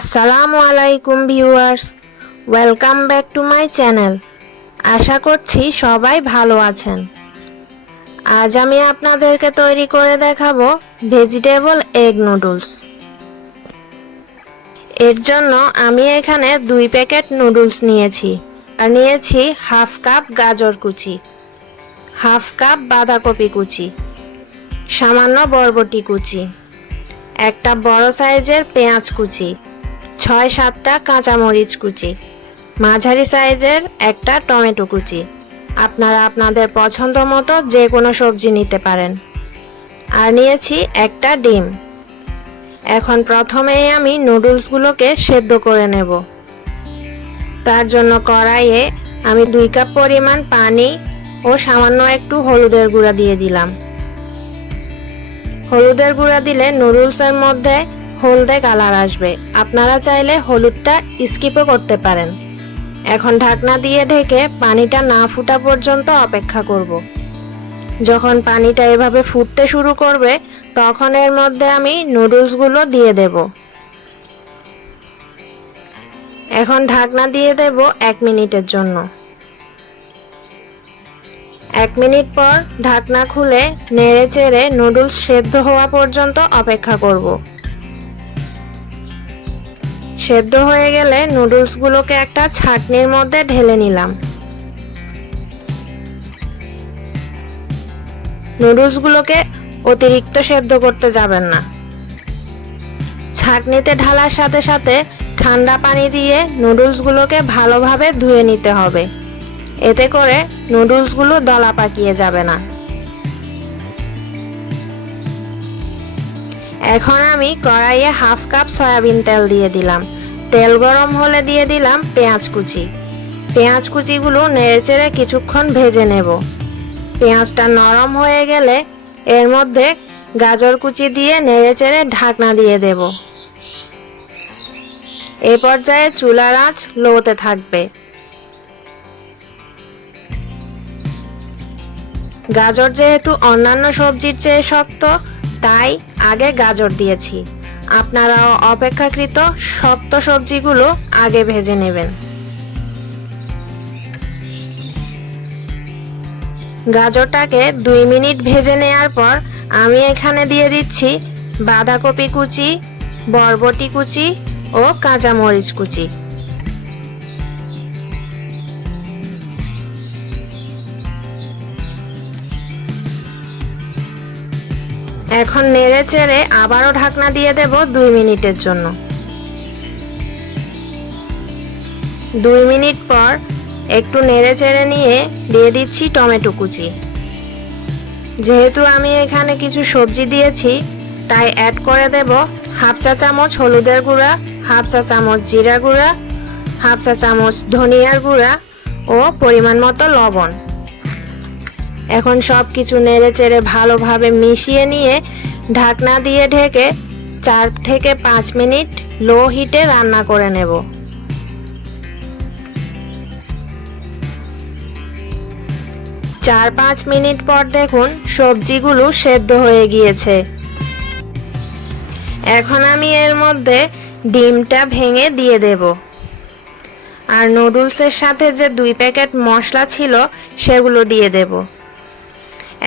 আসসালামু আলাইকুম viewers, welcome back to my channel. আশা করছি সবাই ভালো আছেন। আজ আমি আপনাদেরকে তৈরি করে দেখাবো ভেজিটেবল এগ নুডলস। এর জন্য আমি এখানে 2 প্যাকেট নুডলস নিয়েছি আর নিয়েছি হাফ কাপ গাজর কুচি, হাফ কাপ বাঁধাকপি কুচি, সামান্য বরবটি কুচি, একটা বড় সাইজের পেঁয়াজ কুচি, 6-7টা কাঁচামরিচ কুচি, মাঝারি সাইজের একটা টমেটো কুচি। আপনারা আপনাদের পছন্দ মতো যে কোনো সবজি নিতে পারেন। আর নিয়েছি একটা ডিম। এখন প্রথমেই আমি নুডলসগুলোকে সেদ্ধ করে নেব। তার জন্য কড়াইয়ে আমি 2 কাপ পরিমাণ পানি ও সামান্য একটু হলুদের গুঁড়া দিয়ে দিলাম। হলুদের গুঁড়া দিলে নুডলসের মধ্যে হলদে কালার আসবে। আপনারা চাইলে হলুদটা স্কিপও করতে পারেন। এখন ঢাকনা দিয়ে ঢেকে পানিটা না ফুটা পর্যন্ত অপেক্ষা করব। যখন পানিটা এভাবে ফুটতে শুরু করবে তখন এর মধ্যে আমি নুডলসগুলো দিয়ে দেব। এখন ঢাকনা দিয়ে দেব 1 মিনিটের জন্য। 1 মিনিট পর ঢাকনা খুলে নেড়ে চেড়ে নুডলস সেদ্ধ হওয়া পর্যন্ত অপেক্ষা করব। সেদ্ধ হয়ে গেলে নুডলসগুলোকে একটা ছাঁকনির মধ্যে ঢেলে নিলাম। নুডলসগুলোকে অতিরিক্ত সেদ্ধ করতে যাবেন না। ছাঁকনিতে ঢালার সাথে সাথে ঠান্ডা পানি দিয়ে নুডলসগুলোকে ভালোভাবে ধুয়ে নিতে হবে। এতে করে নুডলসগুলো দলা পাকিয়ে যাবে না। এখন আমি কড়াইয়ে হাফ কাপ সয়াবিন তেল দিয়ে দিলাম। তেল গরম হলে দিয়ে দিলাম পেঁয়াজ কুচি। পেঁয়াজ কুচিগুলো নেড়েচেড়ে কিছুক্ষণ ভেজে নেব। পেঁয়াজটা নরম হয়ে গেলে এর মধ্যে গাজর কুচি দিয়ে নেড়েচেড়ে ঢাকনা দিয়ে দেব। এই পর্যায়ে চুলার আঁচ লোতে থাকবে। গাজর যেহেতু অন্যান্য সবজির চেয়ে শক্ত, তাই আগে গাজর দিয়েছি। আপনারাও অপেক্ষাকৃত শক্ত সবজিগুলো আগে ভেজে নেবেন। গাজরটাকে 2 মিনিট ভেজে নেওয়ার পর আমি এখানে দিয়ে দিচ্ছি বাঁধাকপি কুচি, বরবটি কুচি ও কাঁচামরিচ কুচি। এখন নেড়ে চেড়ে আবারও ঢাকনা দিয়ে দেব 2 মিনিটের জন্য। 2 মিনিট পর একটু নেড়ে চেড়ে নিয়ে দিয়ে দিচ্ছি টমেটো কুচি। যেহেতু আমি এখানে কিছু সবজি দিয়েছি তাই অ্যাড করে দেব হাফ চা চামচ হলুদের গুঁড়া, হাফ চা চামচ জিরা গুঁড়া, হাফ চা চামচ ধনিয়ার গুঁড়া ও পরিমাণ মতো লবণ। এখন সব কিছু নেড়ে চেড়ে ভালোভাবে মিশিয়ে নিয়ে ঢাকনা দিয়ে ঢেকে 4 থেকে 5 মিনিট লো হিটে রান্না করে নেব। চার 5 মিনিট পর দেখুন সবজিগুলো সেদ্ধ হয়ে গিয়েছে। এখন আমি এর মধ্যে ডিমটা ভেঙে দিয়ে দেব। আর নুডলসের সাথে যে 2 প্যাকেট মশলা ছিল সেগুলো দিয়ে দেব।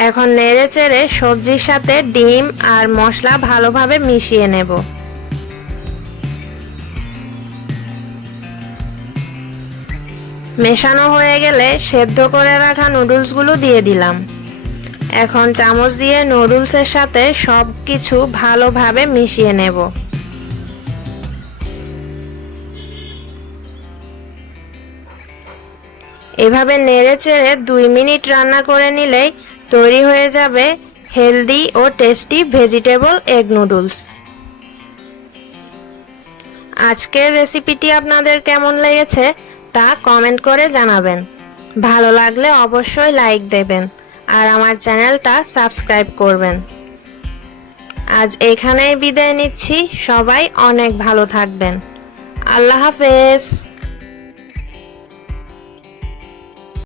এখন নেড়ে চেড়ে সবজির সাথে ডিম আর মশলা ভালোভাবে মিশিয়ে নেব। মেশানো হয়ে গেলে সেদ্ধ করে রাখা নুডলসগুলো দিয়ে দিলাম। এখন চামচ দিয়ে নুডলসের সাথে সব কিছু ভালোভাবে মিশিয়ে নেব। এভাবে নেড়ে চেড়ে 2 মিনিট রান্না করে নিলেই তৈরি হয়ে যাবে হেলদি ও টেস্টি ভেজিটেবল এগ নুডলস। আজকের রেসিপিটি আপনাদের কেমন লেগেছে তা কমেন্ট করে জানাবেন। ভালো লাগলে অবশ্যই লাইক দেবেন আর আমার চ্যানেলটা সাবস্ক্রাইব করবেন। আজ এখানেই বিদায় নিচ্ছি। সবাই অনেক ভালো থাকবেন। আল্লাহ হাফেজ।